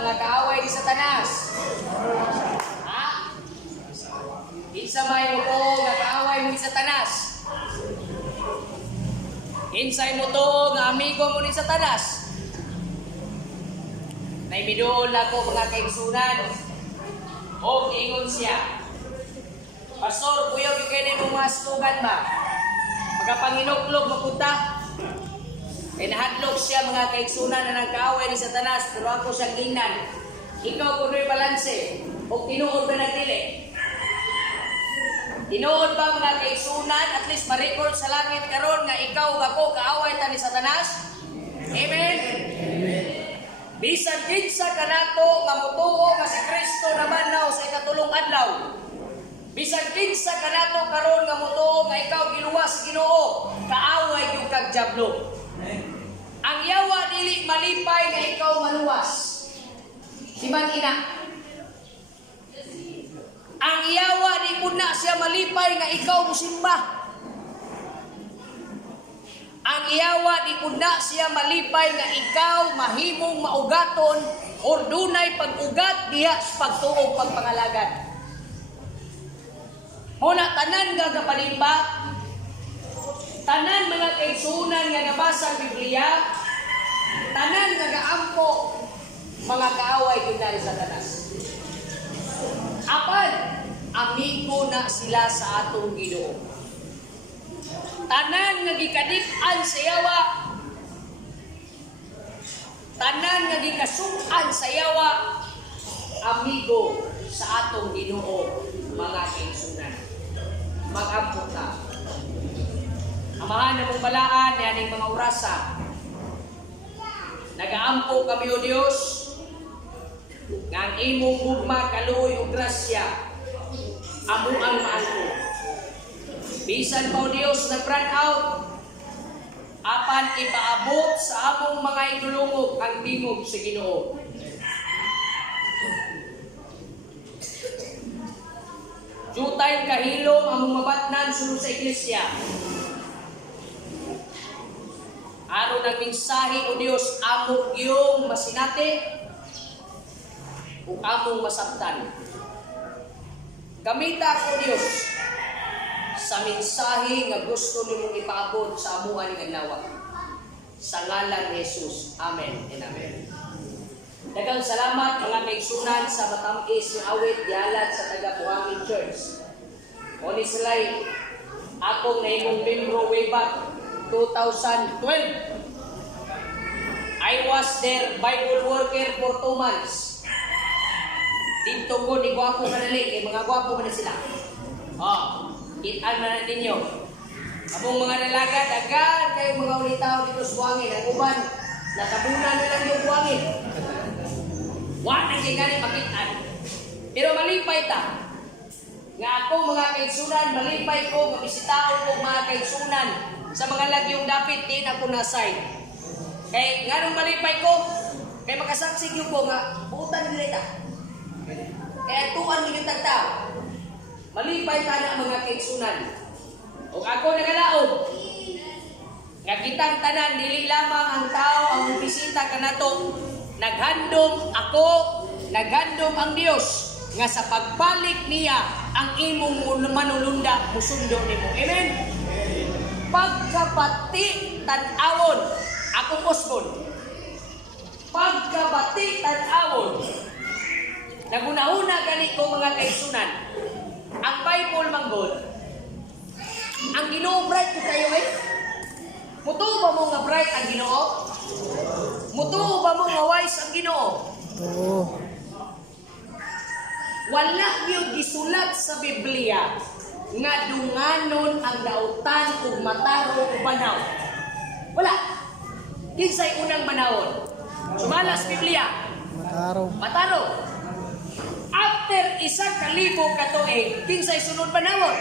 mga kaaway ni Satanas? Ha? Kinsa may mo to nga kaaway mo ni Satanas? Kinsay mo to nga amigo mo ni Satanas? Naimidoon ako mga kaigsunan. O ingon siya, Pastor, kuya, bigay na yung mga slugan ba? Pagkapanginuklog mapunta. Kaya nahadlok siya mga kaigsunan na nagkaaway ni Satanas, pero ako siyang ingnan. Ikaw kung may balanse, o tinuod ba nagdili? Tinuod ba mga kaigsunan, at least ma-record sa langit karon nga ikaw ako kaaway ta ni Satanas? Amen? Bisan kinsa kanato nga motuo nga si Kristo naman naw sa ikatulong adlaw. Bisan kinsa kanato karon nga motuo nga ikaw giluwas Ginoo, kaaway gyud kag diablo. Ang yawa dili malipay nga ikaw maluwas. Di man ina. Ang yawa di pud na siya malipay nga ikaw musimba. Ang iyawa di kuda siya malipay nga ikaw mahimong maugaton o dunay pag-ugat diha sa pagtuo pagpangalagan. Muna tanan nga kapalimba, tanan mga kaigsunan nga nabasa ang Biblia, tanan nga gaampo mga kaaway gyud na ni Satanas. Apan amigo na sila sa atong Ginoo. Tanan nga gikadip-an sa yawa, tanan nga gikasung-an sa yawa, amigo sa atong Ginoo mga kaigsunan. Mag-ampo ta. Amahan na mong balaan yaning mga orasa. Nagaampo kami o Dios nga ang imong gugma kaluoy ug grasya amo ang maangko. Bisan pa o Dios nag-run out, apan ipaabot sa among mga idulungog ang tingog sa Ginoo. Jutay kahilom among mabatnan sulod sa iglesia. Aron ang mensahe o Dios among giyong masinati ug among masabtan. Gamita ko Dios sa mensahe nga gusto nimong ipaabot sa amuan ng adlaw. Sa ngalan ni Jesus. Amen and amen. Daghang salamat mga kaigsunan sa matamis nga awit dialat sa taga-Buhangin Church. Oni sila'y akong naimong membro way back 2012. I was their Bible worker for 2 months. Dito ko ni gwapo manali, kay mga gwapo man sila. Itan na ninyo. Among mga dalaga, dagan kayo mga ulitaw dito sa buhangin. Ang uban, natabunan na lang yung buhangin. Wala nang gani makitaan. Pero malipay ta. Nga ako mga kaigsunan, malipay ko, mabisitaw ko mga kaigsunan sa mga lagyong dapit, din ako nasay. Kaya nga nung malipay ko, kaya makasaksig yung ko nga, buutan nila ita. Kaya tuan nyo tagtaw. Malipay ta na mga kaigsunan. O ako nagalaog. Nga kitang tanan, dili lamang ang tao ang bisita kanato. Naghandom ako, naghandom ang Dios nga sa pagbalik niya ang imong manulunda musundo nimo. Amen. Pagkabati tan-awon akong usbon. Pagkabati tan-awon. Naguna-una gani ko mga kaigsunan. Ang Bible manggod. Ang Ginoo bright ko kayo Mutuo ba mo nga bright ang Ginoo? Mutuo ba mo nga wise ang Ginoo? Oo. Wala yung gisulat sa Biblia nga dunganon ang dautan ug mataro ug banaw. Wala. Kinsay unang manawon? Sumalas Biblia. Mataro. After 1,000 ka tuig, kinsay sunod panawon?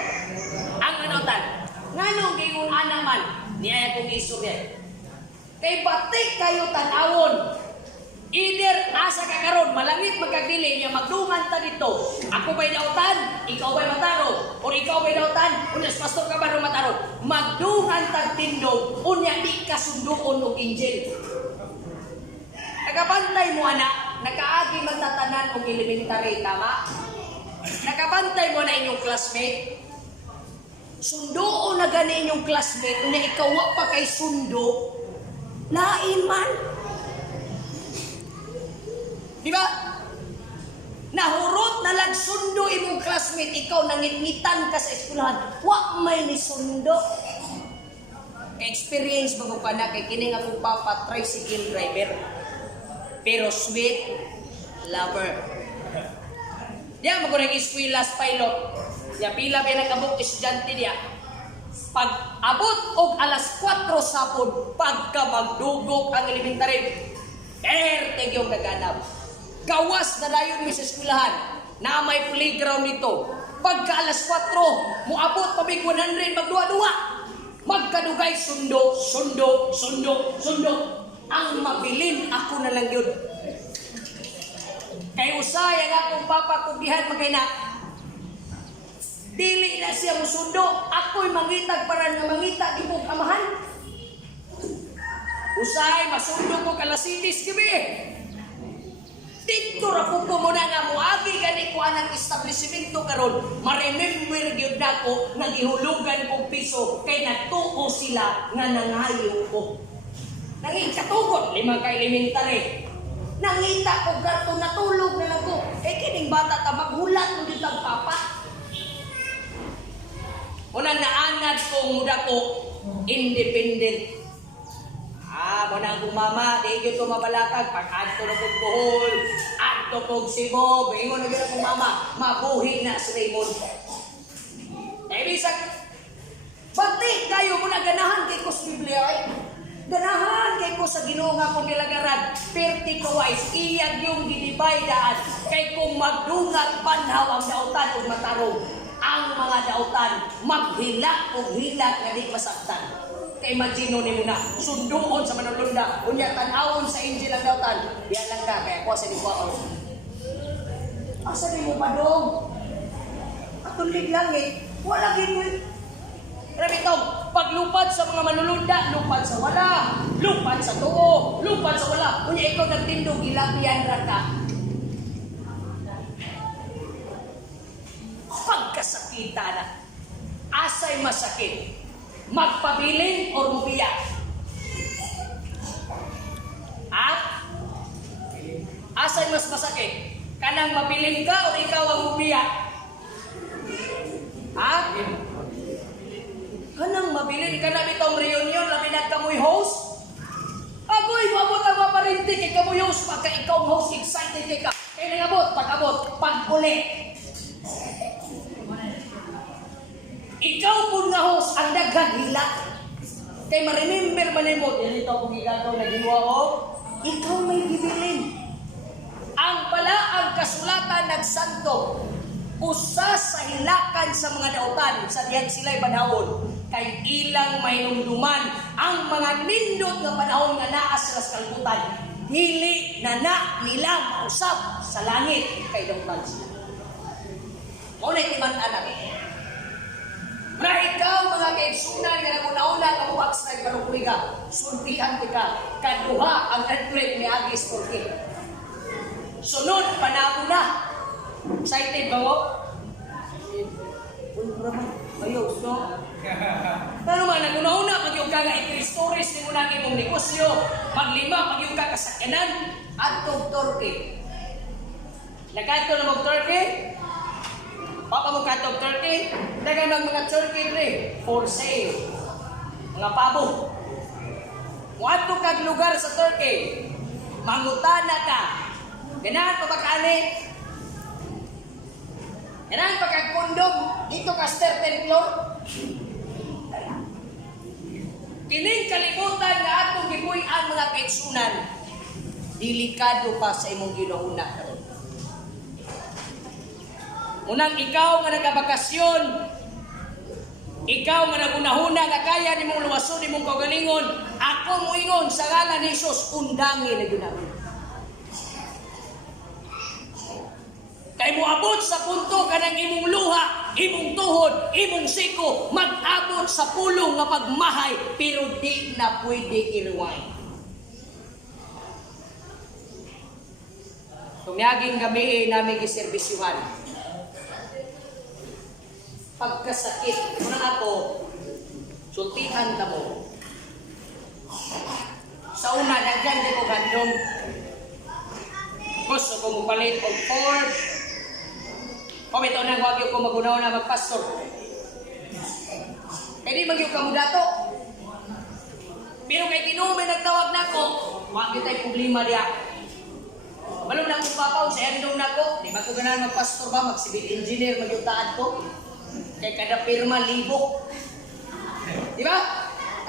Ang manawtan. Nganong gingon ana man niya kong istorya. Kay batik kayo tanawon. Either asa ka karon malangit magkagdili niya magdungan ta dito. Ako ba'y dautan? Ikaw ba'y mataro? O ikaw ba'y dautan? Unyas pastor ka ba ro mataro? Magdungan tag tindog unya di kasunduon og injil. Nagabantay mo anak. nakaagi magtatanan og elementary, tama? Nakabantay mo na inyong classmate. Sundo na gani inyong classmate, na ikaw wa pa kay sundo, lain man. Di ba? Nahurot na lang sundo imong classmate, ikaw nangitngitan ka sa eskwelahan, wa may ni sundo. Experience mo ka na kay kining akong papa tricycle driver. Pero sweet lover. Diya mo ko nag-eskwela sa pilot. Diya pila ba nagabok estudyante diya. Pag abot og alas 4 sapod, pagka magdugok ang elementary, tig yung naganap. Gawas na dayon mi sa eskwelahan na may playground dito. Pagka alas 4, muabot pa mig 100 magduwa-duwa. Magkadugay sundo. Ang mabilin ako na lang yun. Kay usay ang akong papa kubihan magkayna. Dili na siya musundo. Ako'y mangitag para nga mangita di mo amahan. Usay, masundo ko kalasitis gabi. Dito ra ko muna nga muagi gani ko anang establishmento karon. Ma-remember gyud nako nga gihulugan kog piso kay natuo sila nga nangayo ko. Nanging katugon, 5 ka elementary. Nangita ko gato natulog na lang ko. Eh kining bata ta maghulat mo dito ang papa. Unang naanad kong muda ko, independent. Muna akong mama, di yun ito mabalakag. Pag adto na kong Bohol, adto kong Cebu, bingon na yun akong mama, mabuhi na si Raymond. Eh, bisag, bati kayo muna ganahan kay ko sa Biblia ay. Ganahan kay ko sa Ginoo nga kong nilagaran. Vertical-wise, iyag yung didibay daan. Kay kung magdungat panhaw ang dautan o matarong, ang mga dautan maghilak o hilak nga di masaktan. Kay imagino ni mo na, sunduon sa manulunda, unya tanawon sa angel ang dautan. Yan lang ka, kaya ko sa liwaon. Asa di mo pa dong? Atulig lang eh. Wala gini. Grabe itong, paglupad sa mga manulunda, lupad sa wala, lupad sa tuo, lupad sa wala. Unya ikaw nagtindog, gilabihan ra ka. Pagkasakita na, asay masakit, magpabilin o mubiyak? Asay mas masakit, kanang mabilin ka o ikaw ang mubiyak? Kanang mabilin ka na bitong reunion, labi na kamoy host? Agoy, mabot ang maparinti kay kamoy host, pagka ikaw host, excited ka. Kaya nangabot, pag-uli. Ikaw po nga host, ang daghang hila. Kaya ma-remember man mo, yan ito kung igagaw na ginawa ko, ikaw may bibilin. Ang pala ang kasulatan nagsanto, usa sa hilakan sa mga dautan, sa diyan sila'y panahon, kay ilang may numduman ang mga nindot nga panahon nga naa sila sa kalbutan. Dili na nila mausap sa langit kay dautan sila. Ngunit iman anak, na ikaw mga kaigsunan nga naguna-una kamuwag sa nagparukuliga, sultihan ka, kaduha ang earthquake ni Agis Turkey. Sunod, panahon na. Excited ba mo? Ayos, no? Pero man, naguna-una, pag yung kaga i-stories ni mo na imong negosyo, maglima, pag yung kakasakyanan, at Turkey. Nagkato na mag-Turkey? Papa mo katong turkey, dagan ng mga turkey rin, for sale. Mga pabo. Wato kag lugar sa Turkey, mangutana ka. Ganahan pa ba kaani? Ganahan pa kag kondom, dito ka 13th floor. Kining kalibutan nga atong gipuy-an mga kaigsunan, delikado pa sa imong ginauna. Unang ikaw nga nagabakasyon, ikaw nga nagunahuna nga kaya nimong luwason, nimong kaugalingon, ako mo ingon sa ngalan ni Jesus, undangin na ginamit. Kay moabot sa punto ka ng imong luha, imong tuhod, imong siko, mag-abot sa pulong nga pagmahay, pero di na pwede i-rewind. Naging gabi namin giserbisyuhan. Pagkasakit, muna ako, sultihan na mo. Sa una, nagyan di ko gandong. Gusto ko mupalit o Ford. Pamito nang wag yung ko magunaw na magpastor. Kaya di mag-yung kamudato. Pero kay Ginoo may nagtawag na ako, wag yung tayo problema diya. Malong na akong papaw sa endong na ko, di ba ko ganahan magpastor ba, mag-civil engineer, mag-yung ko. Kaya kada pirma, libo. Di ba?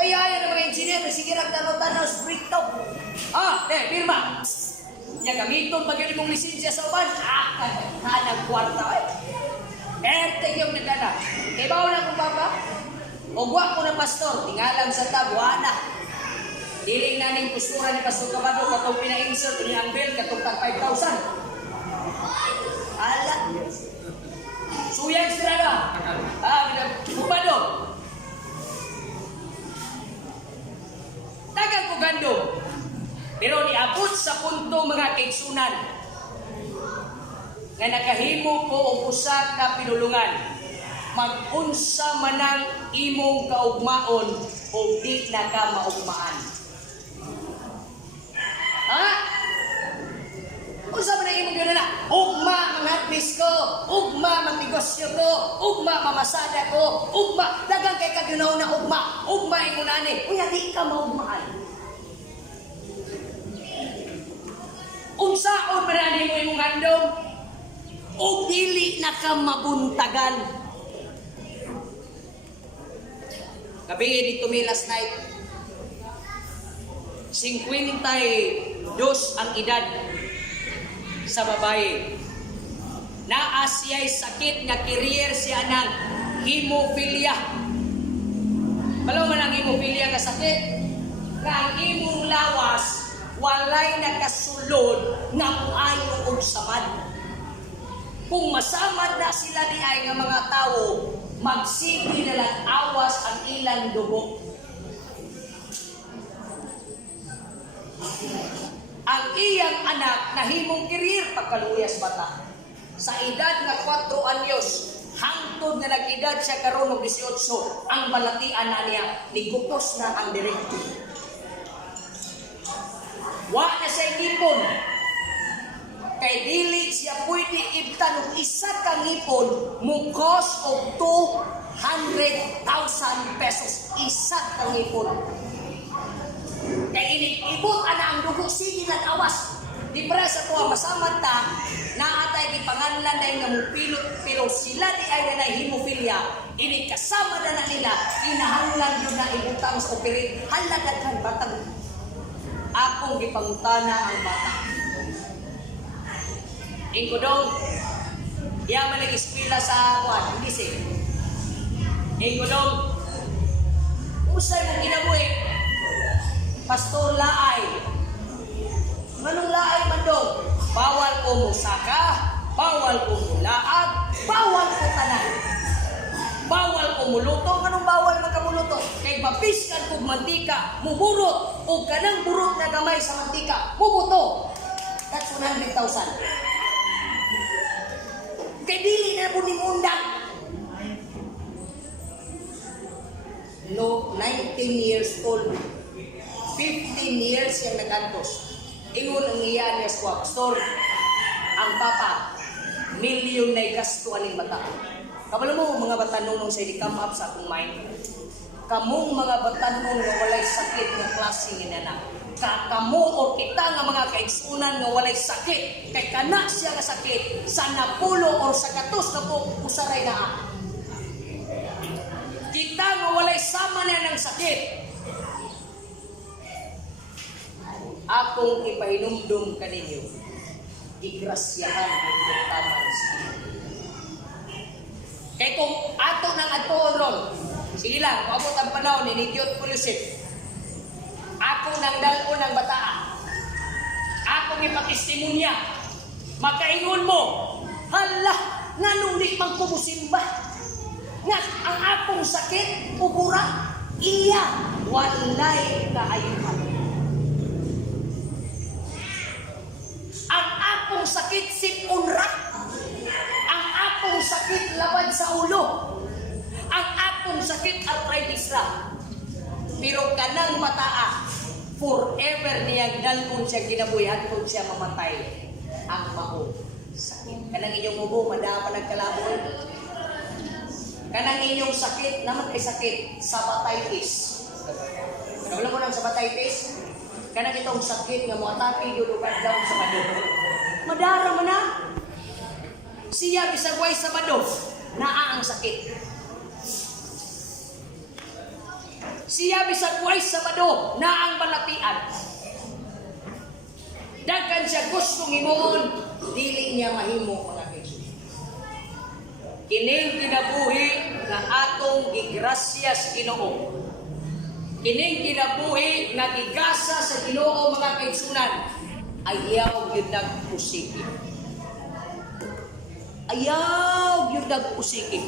Ay, na mga engineer, nagsigirag tanaw-tanaw sa breakdown. Pirma. Nya gamiton pag yun mong lisensya sa uban. Nagkwarta eh. Tek yung nagana. Ibaw na kung papa. Ugwa ko na pastor, tingalang sa tabuana. Diling na ning postura ni Pastor Cabado katong pina-insert ni ang bill katong tag 5,000. Ala. Suyang sira Cabado. Dagang ko gando. Pero niabot sa punto mga kaigsunan nga nakahimo ko og usa ka pinulungan. Mag-unsa manang imong kaugmaon o di na ka maugmaan. Ha? Unsa man ang imong gano'n na? Ugma mangatmis ko, ugma magnegosyo ko, ugma mamasada ko, ugma dagang kay kaginaw na ugma, ugma imong nani. Unya di ka maugmaan. Unsaon man mo imong handom o dili na ka mabuntagan. Gabi dito mi last night 52 ang edad sa babae. Naa siya'y sakit nga career siya ng hemophilia. Alam mo ang hemophilia nga sakit? Nga ang imong lawas walay nakasulod nga muayo og samad. Kung masamad na sila ni ay nga mga tao, magsigi na lang awas ang ilang dugo. Ang iyang anak nahimong kirir pagkaluyas bata. Sa edad nga 4 anyos, hangtod na nag-edad siya karon og 18, ang balatian na niya nigupos na ang direkto. Wa na siya ngipon. Kay dili siya pwede ibtan og isa ka ngipon mo cost og 200,000 pesos isa ka ngipon. Kay inibot ana ang dugo sige lang awas. Di para sa tuwa masamad ta naatay gipanganlan dahil nga mupilot pero sila di ay na hemophilia ini kasama na nila kinahanglan yun na ibutang sa operate halagad batang akong gipangutana ang bata. Ingkodong, iya man nag-eskwela sa kuwan, hindi siya. Ingkodong, usay mong ginabuhi, Pastor Laay. Manong laay man doon? Bawal ko musaka, bawal ko mulaag, bawal ko tanan. Bawal ko muluto, anong bawal magkamuluto? Kay mapiskan kong mantika, muburot, o kanang burot na gamay sa mantika, mubuto. That's 100,000. Kay dili na po ni Mundang. No, 19 years old. 15 years yung nagantos. Ingon ang iya niya sa Pastor, ang papa, milyon na gasto aning bata. Kabalo mo, mga batanong sa come up sa akong mind. Kamong mga batanong na walay sakit ng klase ni nana. Kamo o kita nga mga kaigsunan nga walay sakit. Kay kana siya nga sakit sa napulo o sa katos na po usaray na. Kita nga walay sama na ng sakit. Akong ipahinumdum kaninyo. Igrasyahan ang tama sa kay kung ato ng atoon ron, sige lang, maabot ang panahon, inidiot pulisit. Ako nang dalo ng bataan. Ako ipatestimonya. Makaingon mo, hala, nanong di magpumusimba. Nga, ang akong sakit, ubura, iya, walay kaayuhan. Ang akong sakit sinunra. Ang akong sakit laban sa ulo. Ang akong sakit arthritis ra. Pero kanang mataa, forever niyang dalkon siya ginabuhi kung siya mamatay. Ang mao sakit. Kanang inyong ubo, mada pa nagkalaboy. Kanang inyong sakit, naman kay sakit, sabatitis. Wala mo ng sabatitis? Kanang itong sakit nga mga tapi, dulugan daw sa bado. Madara mo na. Siya bisagway sa bado, naa ang sakit. Siya bisagway sa bado, naa ang balatian. Dagkan siya gustong himuon, dili niya mahimo mga kaibigan. Kining kinabuhi nga atong gigrasya sa Ginoo. Kining kinabuhi nga gigasa sa Ginoo mga kaigsunan, ayaw gyud nagpusiki. Ayaw gyud nagpusiki.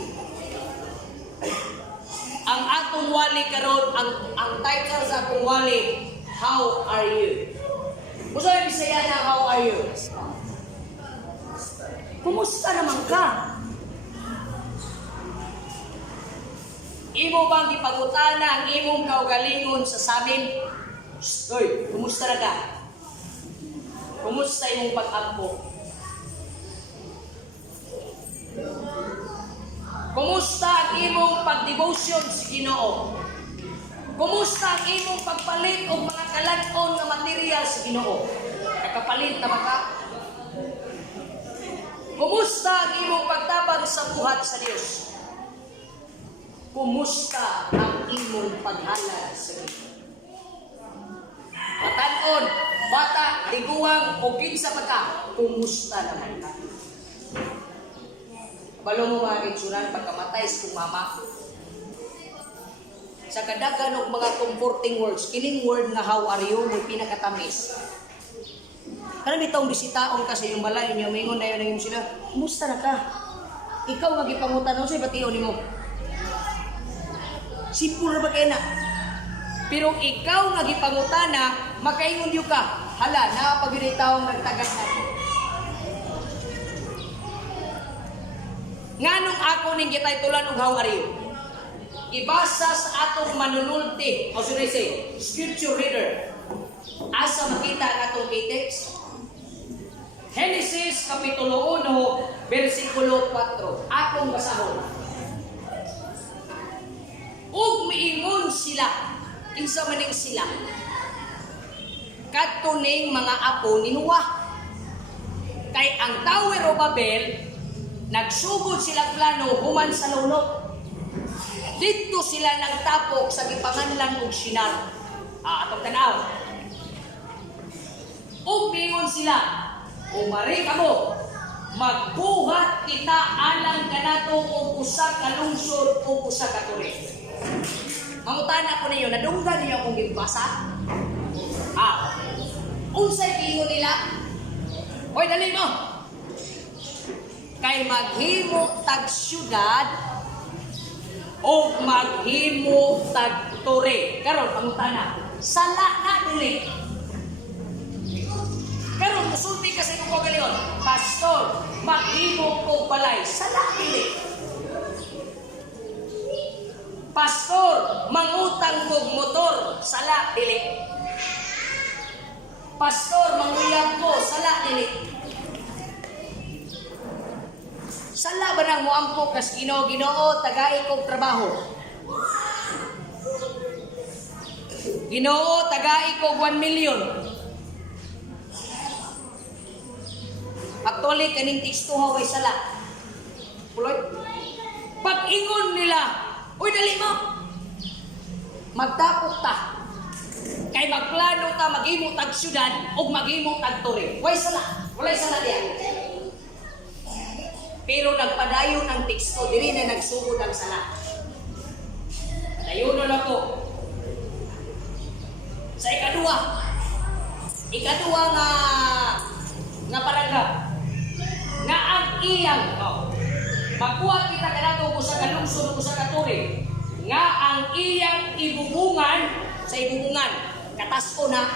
Ang atong wali karon, ang title sa atong wali, how are you? Kung saan Bisaya na how are you? Kumusta naman ka? Imo bang ipangutana ang imong kaugalingon sa samin? Hoy, kumusta na ka? Kumusta imong pag-ampo? Kumusta ang imong pag-devotion sa Ginoo? Kumusta ang imong pagpalit og mga kalan-on nga material sa Ginoo? Nakapalit na ba ka? Kumusta ang imong pagtabang sa buhat sa Dios? Kumusta ang imong paghalad sa Ginoo? Matan-on, bata, liguang o kinsa pa ka, kumusta naman ka? Balo mo mga kitsunan, pagkamatay sa kong mama, sa kadagan og mga comforting words, kining word nga how are you, may pinakatamis. Karami taong bisitaon ka sa iyong balay, inyo mingon na yun sila, kumusta na ka? Ikaw nga gipangutan, ano sa'yo batiyon mo? Simple na ba kayo na? Pero ikaw nga gipangutana, makaingon yung ka, hala, nakapag-yun taong nagtagas natin. Nganong ako ning gitay tulan og how are you? Ibasa sa atong manunulti, o should I say, scripture reader. Asa makita ang atong text? Genesis Kapitulo 1, versikulo 4. Akong basahon. Ug miingon sila, kinsa maning sila? Kadto ning mga apo ni Noah. Kay ang Tower of Babel, nagsugod silang plano human sa lulok. Dito sila nagtapok sa gipanganlan og Shinar. Atong tanaw. Ug miingon sila, umari kamo, magbuhat kita alang kanato og usa ka lungsod o usa ka tuig. Mangutana ko ninyo, nadunggan ninyo akong gibasa? Unsay giingon nila? Hoy, dali mo! Kay maghimo tag syudad o maghimo tag tore. Karon pangutana, sala na dili. Karon musulti kasi ko galion, pastor, maghimo ko balay, sala dili. Pastor, mangutang kog motor, sala dili. Pastor, manguyab ko, sala dili. Sala ba nang muampo kas Ginoo, tagay kog trabaho. Ginoo, tagay kog 1 million. Actually, kaning teksto haway sala. Puloy. Pag-ingon nila, uy, dali mo. Magtapok ta. Kay magplano ta, maghimo tag syudad, o maghimo tag tore. Way sala. Walay sala diyan. Pero nagpadayon ang teksto, diri na nagsugod ang sala. Dayonon ako. Sa ikaduwa nga paragraph, nga ang iyang, magkuha kita kanato ko sa kalungsod o sa katuri, nga ang iyang ibubungan, sa ibubungan, katasko na,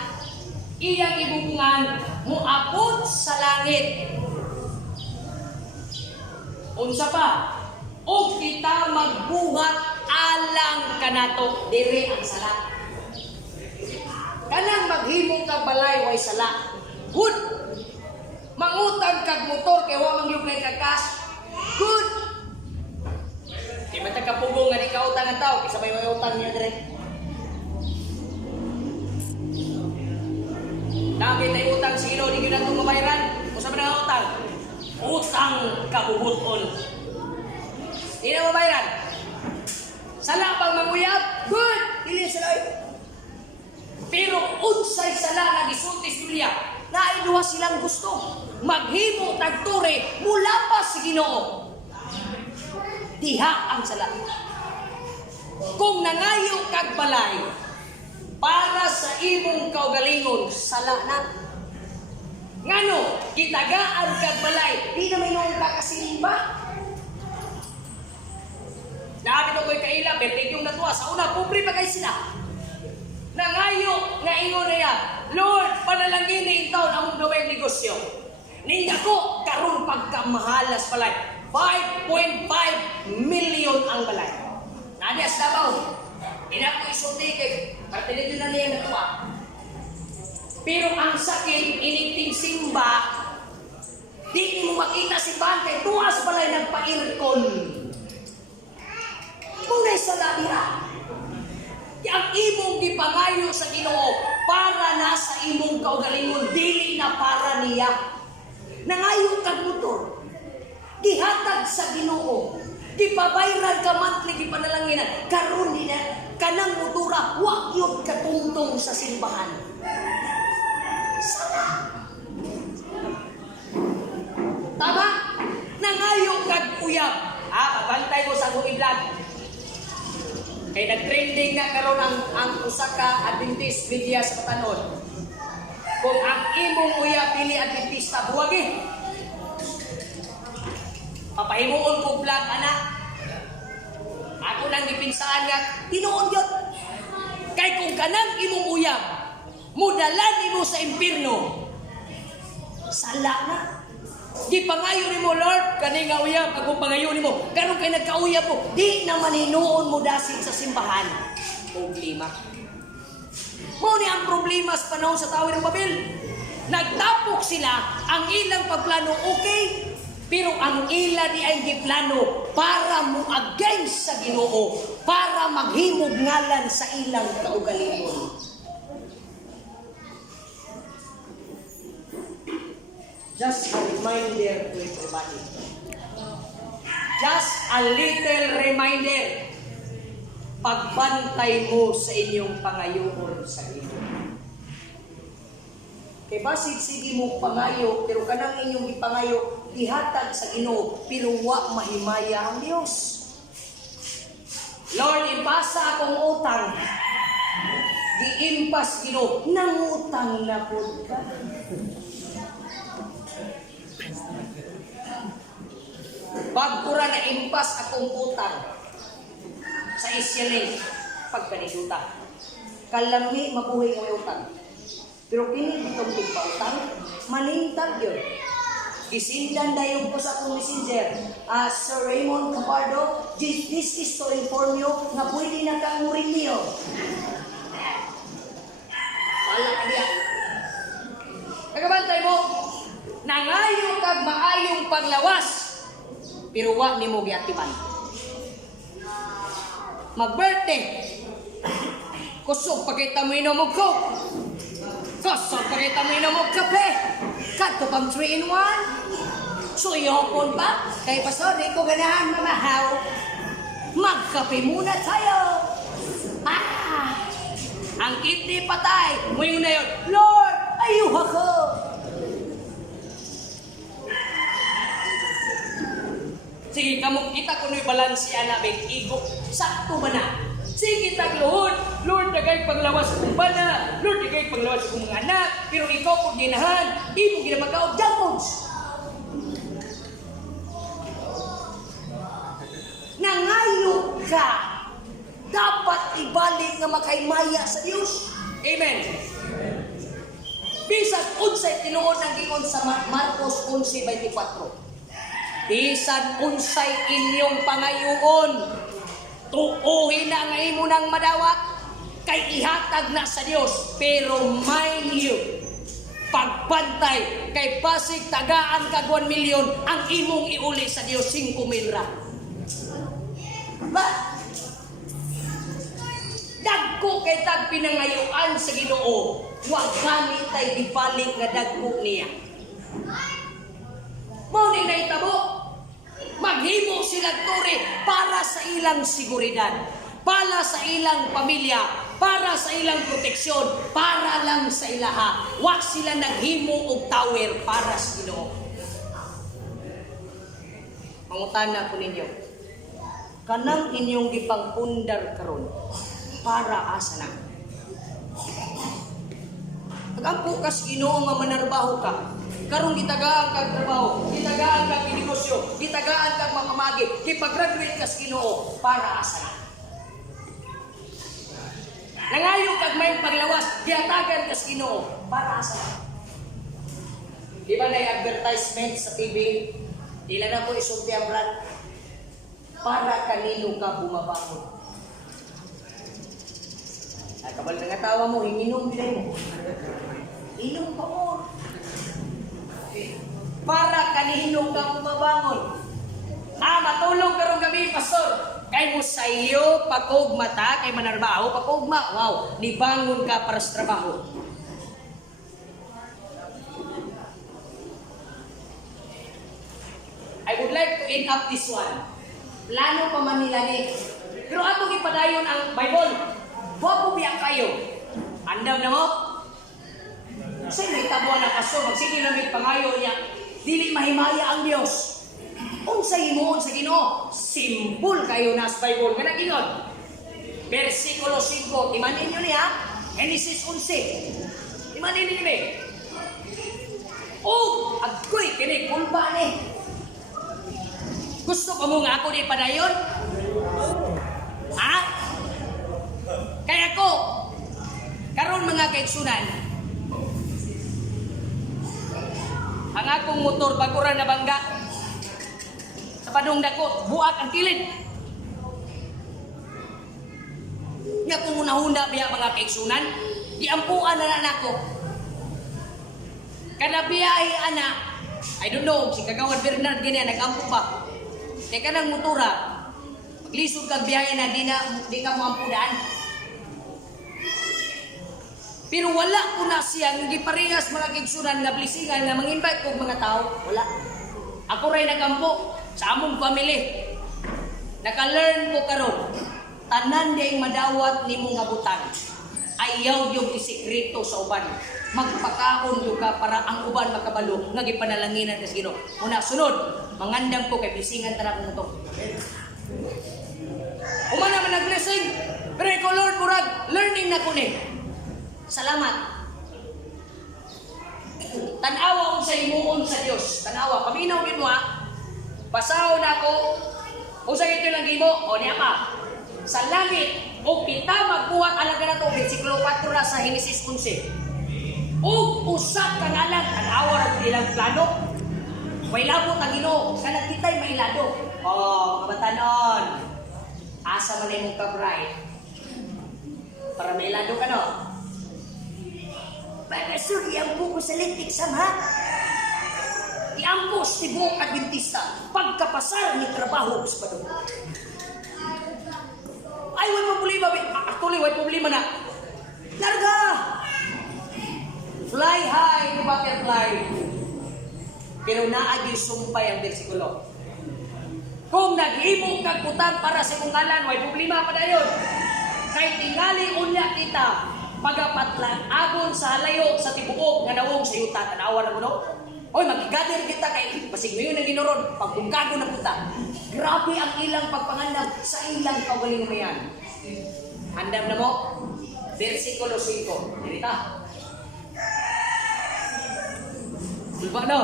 iyang ibungan muabot sa langit. Unsa pa? O kita magbuhat alang kanato diri ang sala. Kanang maghimo kag balay way sala. Good. Mangutang kag motor kay wa man gyud kay kakas. Good. Di man ta kapugong nga di ka utang ang tao kaysa may utang niya dire. Dami tayo utang sa ilo, di gyud nato mabayaran. Usa man ang utang? Utang kabubuton. Di na mabayaran. Sala pang manguyab, good. Dili sila. Pero unsay sala nga gisulti sa Biblia, naiduha silang gusto. Maghimo tagture mula pa sa Ginoo. Diha ang sala. Kung nangayo kag balay para sa imong kaugalingon, sala na. Ngano, gitagaan kag balay, di na may noong kakasimba. Nabi ko ko'y kaila, bertigyong natuwa. Sa una, pobre pa kayo sila. Nangayo, nga ingon na yan, Lord, panalangin na yung taon among gawing negosyo. Ninda ko, karon pagkamahalas balay. 5.5 million ang balay. Nadias na ba? Ina ko isulti kay partinito na niya natuwa. Pero ang sakit, initing simba, di mo makita si Bante, tuwas balay nagpa-irkon. Kung naisala niya, ang imong gipangayo sa Ginoo para na sa imong kaugalingon, dili na para niya. Nangayo kag motor, gihatag sa Ginoo, gipabayran ka monthly, gipanalanginan, karon di na kanang motora, wa gyud katungtong sa simbahan. Sala. Tama? Nangayo kag uyab. Pabantay mo sa akong i-vlog. Kaya nag-trending nga karon ang usa ka Adventist media sa Patanon. Kung ang imong uyab dili Adventista, buwag eh. Papahimuon ko vlog, anak. Ako lang gipinsaan nga, tinuon yun. Kay kung kanang imong uyab, mudalan imo sa impirno, sala na. Di pangayo ni mo, Lord, kani nga uyab, akong pangayo ni mo. Karon kay nagkauyab mo, di na maninuon mo dasin sa simbahan. Problema. Mo ni ang problema sa panahon sa Tower ng Babel. Nagtapok sila, ang ilang pagplano okay, pero ang ila di ay giplano para mo against sa Ginoo, para maghimog ngalan sa ilang kaugalingon. Just a reminder to everybody. Just a little reminder. Pagbantay mo sa inyong pangayoon sa Ginoo. Kay basig sige mo pangayo, pero kanang inyong ipangayo, ihatag sa Ginoo, pero wa mahimaya ang Dios. Lord, impasa akong utang. Giimpas Ginoo, nangutang na pud ka. Pagkura na impas akong utang sa isyalin pagkanituta. Kalami mabuhay ng utang. Pero kini itong tigpautang, manintag yun. Gisindan dayon ko sa akong messenger. Sir Raymond Capardo, this is to inform you na pwede na kang murilyo. Wala ka diya. Kagabantay mo, nangayo kag maayong panglawas, pero wa nimo giatiman. Mag-birthday, kusog pakita mo inom og coke, kusog pakita mo inom og kape, kadto pang 3-in-1. Suyokon pa, kay pastor, di ko ganahan mamahaw. Magkape muna tayo. Ang kidney patay, muyo na yun, Lord, ayuha ko. Sige, kamong kita kuno'y balansi anabing igo. Sakto ba na? Sige, tagluhod. Lord, nagay panglawas akong bana. Lord, nagay panglawas akong mga anak. Pero ikaw kung ginahan, imo ginamagaw, jampons. Nangayo ka. Dapat ibalik nga makaymaya sa Diyos. Amen. Bisan unsay tinuod ang giingon sa Marcos 11:24. Bisan unsay inyong pangayoon, tuuhin na nga imo nang madawat, kay ihatag na sa Dios. Pero mind you, pagbantay kay pasig tagaan kag 1 million ang imong iuli sa Dios 5,000 ra. Ba? Dagko kay tag pinangayuan sa Ginoo, wa gani tay gibalik nga dagko niya. Mao ni nahitabo, maghimo sila turi para sa ilang seguridad, para sa ilang pamilya, para sa ilang proteksyon, para lang sa ilaha. Wa sila naghimo og tower para sa Ginoo. Mangutana ko ninyo, kanang inyong gipangpundar karon, para asa na? Tagampo ka sa Ginoo nga manarbaho ka. Karon gitagaan kag trabaho, gitagaan kag negosyo, gitagaan kag mamamagi, gipag-graduate ka sa Ginoo, para asa na? Nangayo kag may paglawas, gihatagan ka sa Ginoo, para asa na? Di ba na advertisement sa TV? Dila na ko isulti ang brand. Para kanino ka bumabangon? Ay, kabal na nga tawa mo, hinginom bilay mo. Inom pa mo. Para kanino ka bumabangon? Matulog karong gabi, pastor. Kay mo sa iyo, pagkugmata, kay manarbaho, pagkugma. Wow, nibangon ka para sa trabaho. I would like to end up this one. Plano pa man nila ni. Pero atong ipadayon ang Bible. Wapo biya kayo. Andam na mo? Sa'yo nagtabuan ang kaso, magsige na may pangayo niya. Dili mahimaya ang Diyos. Unsay himuon sa Ginoo, simple kayo na sa Bible. Nga nagingon. Versikulo 5. Imanin nyo niya. Genesis 11. Imanin nyo niya. Oh, agoy, kini kulba ni. Gusto ko mo nga ako di padayon? Ha? Kaya ko, karon mga kaigsunan, ang akong motor baguran na bangga, sa padong dako, buak ang kilid. Nga kung unahunda biya mga kaigsunan, diampuan na nako. Kada biyahe ana, I don't know, si Kagawad Bernard ganyan, nag-ampo pa. Teka ng motora, maglisod kag biyahe na di ka mo ampudaan. Pero wala ko na siya, hindi parehas mga kigsunan nga blisingan nga mang-invite kong mga tao. Wala. Ako rin nagampo sa among family. Naka-learn ko karon. Tanan diyang madawat ni mong abutan. Ayaw yung isikreto sa uban. Magpakaon yung ka para ang uban makabalo nga gipanalanginan sa Ginoo. Una, sunod. Mangandam ko kay blisingan tara mo to. Uma naman nag-blessing. Pero ko Lord, murag, learning na ko ni. Salamat. Tanawa ko sa imuon sa Dios. Tanawa. Paminaw din mo ha. Pasaw na ako. Kung sa ito lang gimo, o niya ka. Sa langit, o kita magbuhat alaga na ito. Versikulo 4 na sa Genesis 11. O usap ka nga lang. Tanawa na ilang plano. May labot ang Ginoo. Kanang kita'y may lado. O, kabatanon. Asa man ay mong ka-bride. Para may lado ka no. Pastor, iampo ko sa litik sama. Iampo si buong Adventista. Pagkapasar ni trabaho sa padong. Ay, may problema. Actually, may problema na. Larga! Fly high, ni butterfly. Pero naagi sumpay ang bersikulo. Kung naghimo kag butang para sa imong ngalan, may problema pa dayon. Kay tingali unya kita. Pagapatlan agon sa halayo sa tibuok nga nawong sa yuta tanawa na kuno. Oy magigather kita kay basig mayon ang ginuron pagbugago na puta. Grabe ang ilang pagpangandam sa ilang kaugalingayan. Andam na mo versikulo 5. Dirita. Diba no?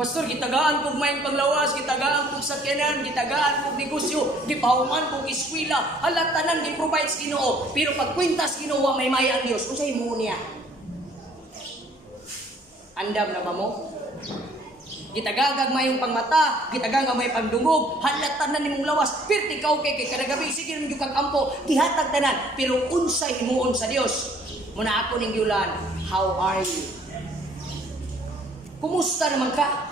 Pastor, gitagaan kong may panglawas, gitagaan kong sakyanan, gitagaan kong negosyo, gipahuman kong eskwela, halatanan, gi-provide sa Ginoo. Pero pag kwintas Ginoo, may maya ang Diyos. Kung sa'yo mo niya. Andam na ba mo? Gitagagag mayong pangmata, gitagagag may pangdungog, halatan na nimong lawas, pirti ka okay kay kadagabi, sige rin yung kampo, gihatag tanan, pero unsay himuon sa Dios. Muna ako ning yulan, how are you? Kumusta naman ka?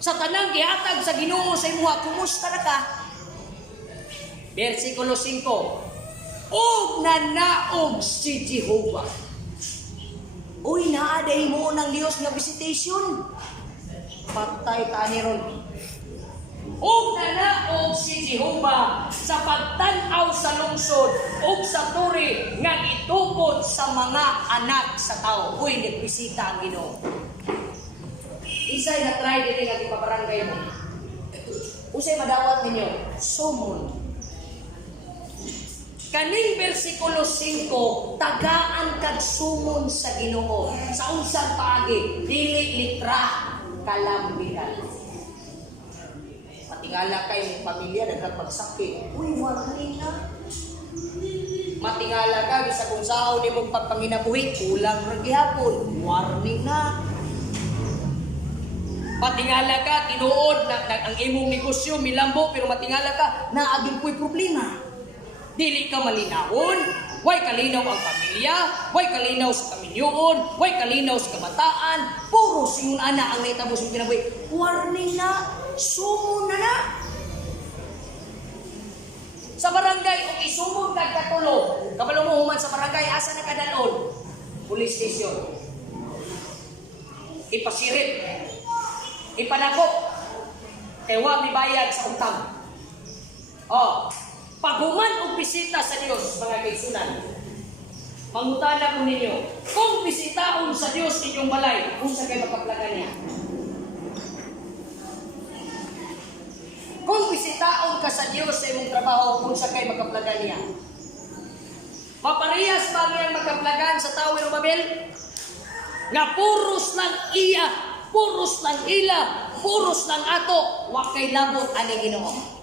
Sa tanang gihatag sa Ginoo sa imuha, kumusta na ka? Versikulo 5. Og nanaog si Jehovah. Uy, naaday mo ng Diyos nga visitation. Patay ta ni ron. Og nanaog si Jehovah sa pagtanaw sa lungsod ug sa turi nga gitupod sa mga anak sa tao. Uy, nagbisita ang Ginoo. Isay na try dili nga ipabarangay mo. Usay madawat ninyo, sumon. Kaning versikulo 5, tagaan kag sumon sa Ginoo. Sa unsang paagi, dili litra kalambigan. Matingala kay mong pamilya nagpagsakit. Uy, warning na. Matingala ka bisa kung sao ni mong pagpanginabuhi, kulang ra gihapon. Warning na. Matingala ka, tinuod na ang imong negosyo milambo, pero matingala ka, naagin ko'y problema. Dili ka malinawon, way kalinaw ang pamilya, way kalinaw sa kaminyoon, way kalinaw sa kabataan, puro singon ana ang naitabo sa kinabuhi. Warning na, sumo na na. Sa barangay, kung isumon kag katulog, kabalo mo human sa barangay, asa na kadalon? Police station. Ipasirit. Ipanakop. Kaya wa may bayad sa utang. Paghuman og bisita sa Dios, mga kaigsunan, mangutana ko ninyo, kung bisitaon sa Dios inyong balay, kung sa kayo makaplagan niya. Kung bisitaon ka sa Dios sa imong trabaho, kung sa kayo makaplagan niya. Maparehas ba ngayang makaplagan sa Tower of Babel? Nga puros lang iya, puros lang ila, puros lang ato, wakay labot ani Ginoo.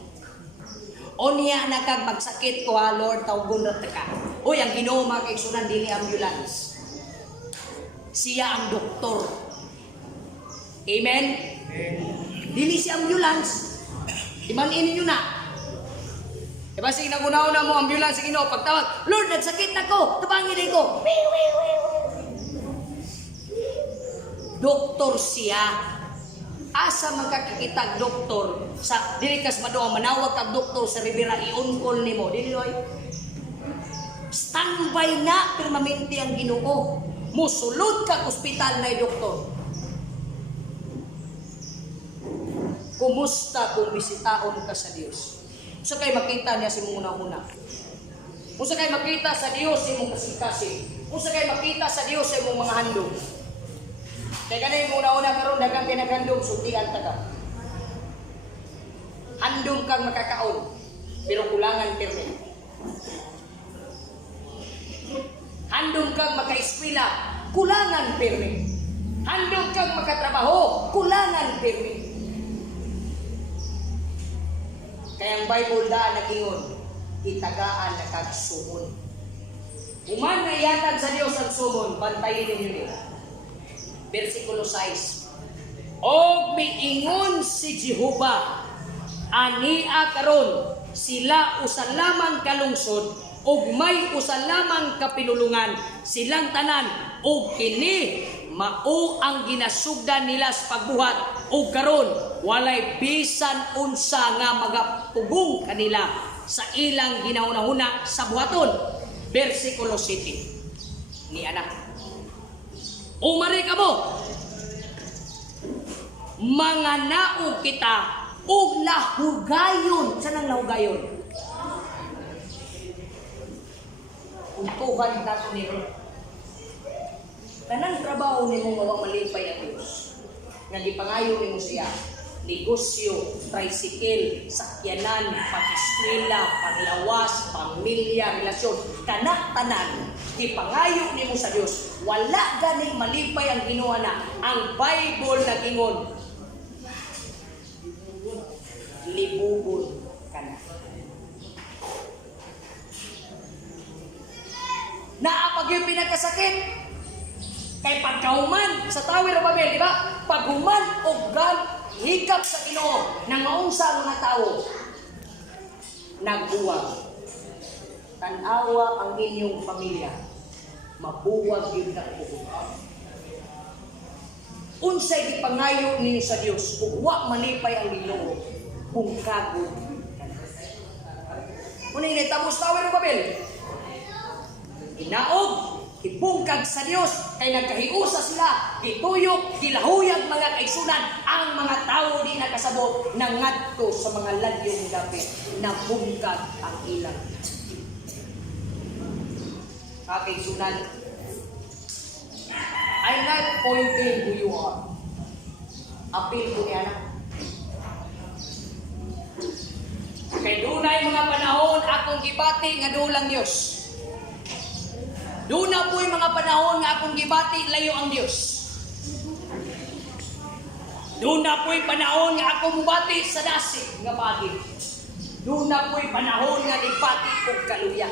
O niya nakag magsakit ko ha, Lord, tawgon na ka. Uy, ang Ginoo mga kaigsunan, dili ambulance. Siya ang doktor. Amen? Dili siya ambulance. Imanin ninyo na. Diba sige, nagunaw na mo ambulance sa Ginoo, pagtawag, Lord, nagsakit na ko, tabangin ko. Doktor siya. Asa magkakikitag doktor sa dili kas maduha manawag kag doktor sa Rivera i-on-call nimo dili oy. Standby na permanente ang Ginoo. Musulod kag ospital na doktor. Kumusta kung bisitaon ka sa Dios? Usa kay makita niya si muna-una. Usa kay makita sa Dios imong kasing-kasing. Usa kay makita sa Dios sa imong mga handog. Kaya ganun yung una-una karon dagang pinaghandog, sultian taga. Handog kang makakaon, pero kulangan permit. Handog kang maka-eskwela, kulangan permit. Handog kang makatrabaho, kulangan permit. Kaya ang Bible daan nagingon, itagaan na kagsuhon. Uman na yatag sa Diyos ang sumon, bantayin ninyo nila. Versikulo 6. Og miingon si Jehovah, ania karon sila usa lamang kalungsod og may usa lamang kapinulungan silang tanan og kini mao ang ginasugdan nila sa pagbuhat og karon walay bisan unsa nga magapugong kanila sa ilang ginaunahuna sa buhaton. Versikulo 7. Ni anak umari ka mo, mga naog kita, ug lahugayon. Saan ang lahugayon? Untuhan nato ni Ron. Kanang trabaho ni mong mawang malipay ang Diyos. Nga gipangayo ni mo siya. Negosyo, tricycle, sakyanan, pag-eskwela, paglawas, pamilya, relasyon, kanak-tanan, ipangayo nimo sa Dios. Wala ganing malipay ang Ginoo na. Ang Bible nagingon, libugon ka na. Naapag yung pinagkasakit, Kay pagkahuman sa Tower of Babel, di ba? Paghuman o hikap sa Ginoo ng maunsa ang mga tao, nagbuwag. Tanawa ang inyong pamilya, mabuwag yun na buwag. Unsay di pangayo ninyo sa Dios, ug wa manipay ang Ginoo kung kagod. Muna initamos Tower of Babel. Inaog, ibungkag sa Dios, kay nagkahiusa sila, gituyok, gilahuyag mga kaisunan, ang mga tao di nakasabot, nangadto sa mga ladyong gabi, nabungkag ang ilang. Kaisunan, I'm not pointing who you are. Appeal ko niya na. Kay dunay mga panahon akong gibati nga dulang Dios. Doon na po'y mga panahon nga akong gibati, layo ang Diyos. Doon na po'y panahon nga akong mubati sa dasig nga pagi. Doon na po'y panahon nga nipati kong kaluya.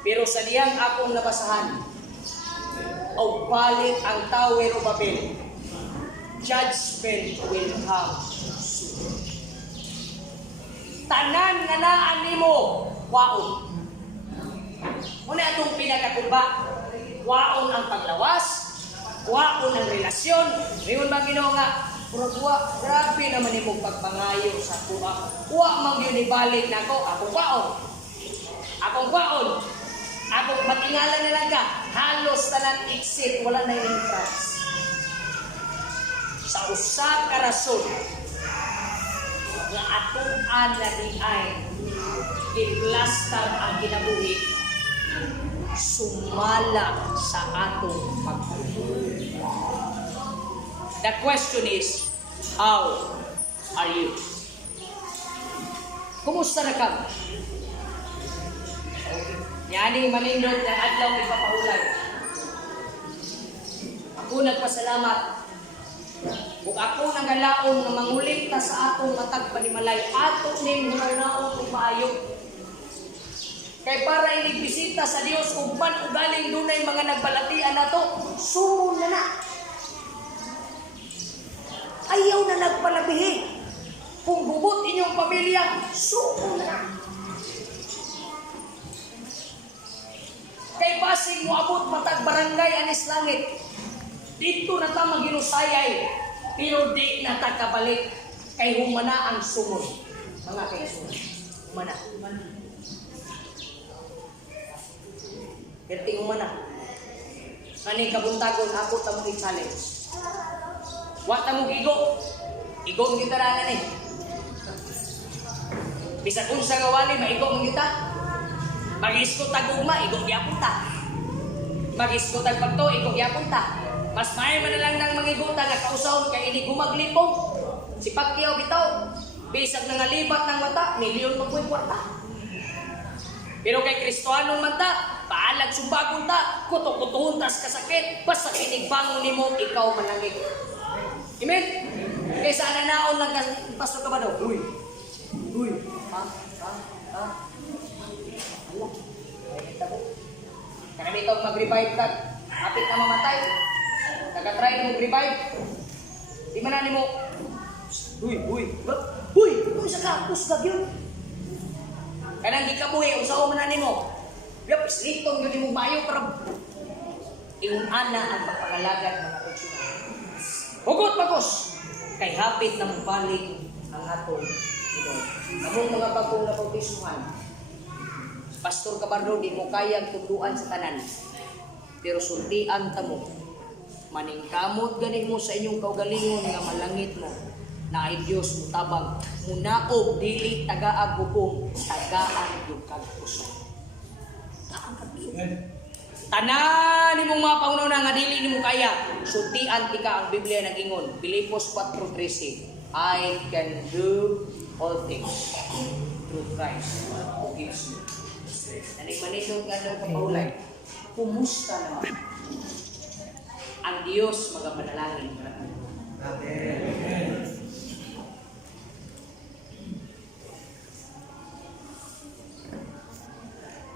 Pero sa diyang akong nabasahan, o balit ang Tower of Babel, judgment will come soon. Tanan nga naan nimo, waon. Muna itong pinakakulba, waon ang paglawas, waon ang relasyon. Ngayon ba Ginoo nga, grabe naman imong pagpangayo sa kuha. Wa mang yun ibalik na ako, akong waon. Akong waon. Akong matingalan na lang ka, halos talang exit, wala na yung entrance. Sa usa ka rason, nga atuan na di ay, giplastar ang kinabuhi, sumala sa atong pagkukulit. The question is, how are you? Kumusta na ka? Yani manindot ng adlaw ipapaulan. Ako nagpasalamat. Kung ako nagalaon nga mangulit ta sa atong matag panimalay, ato ning hunanaon ug maayo. Kay para inibisita sa Dios ug pan ugaling dunay mga nagbalatian nato, sumo na. Ayaw na nagpalabihi. Kung bugot inyong pamilya, sumo na. Kay basig mo abot matag barangay anis langit. Dito na ta maginusayay, pero di na ta kabalik. Kay humana ang sumod. Mga kaisunan, humana. Perti humana. Kaning kabuntagon ako ta mo i-challenge. Wa ta mo gigo. Igo ang gitaranan eh. Bisag unsa nga wali maigo ang kita. Mag-iskot tag-ugma, igong yapunta. Mag-iskot tag-pagto, igong yapunta. Mas may man lang ng mga iguta na kausahon kay ini gumaglipong. Si Pacquiao bitaw, bisag na nga libat ng mata, milyon pa po'y kwarta. Pero kay Kristohanon man ta, paalag sumbagong ta, kuto-kutuhon tas kasakit, basta kinigbangon ni mo, ikaw manangig. Amen? Kaya sana naon lang pastor ka ba daw? Uy, kaya dito mag-revive ka, kapit na mamatay, nag-try na mag-revive, di man na mo, sa kapos ka yun. Kanang di ka buhay, usaw man na mo, islitong yun mo bayo para iunana ang pagpangalagad mga pensyunan. Hugot bagos, kay hapit na mabalik ang atong ito. Among mga bagong napautisuhan, Pastor Cabardo, di mo kayang tunduan sa tanan. Pero sultian ta mo. Maningkamot ganing mo sa inyong kaugalingon nga malangit mo. Na ay Diyos mo tabang. Munaog, dili, tagaag hukom. Tagaan yung kagpuso. Tanan ni mong mga pauna nga dili ni mo kaya. Sultian tika ang Biblia nag-ingon. Filipos 4:13. I can do all things through Christ who gives you. Naning-manindong nga daw kapaulay, kumusta naman? Ang Diyos magapanalangin. Amen.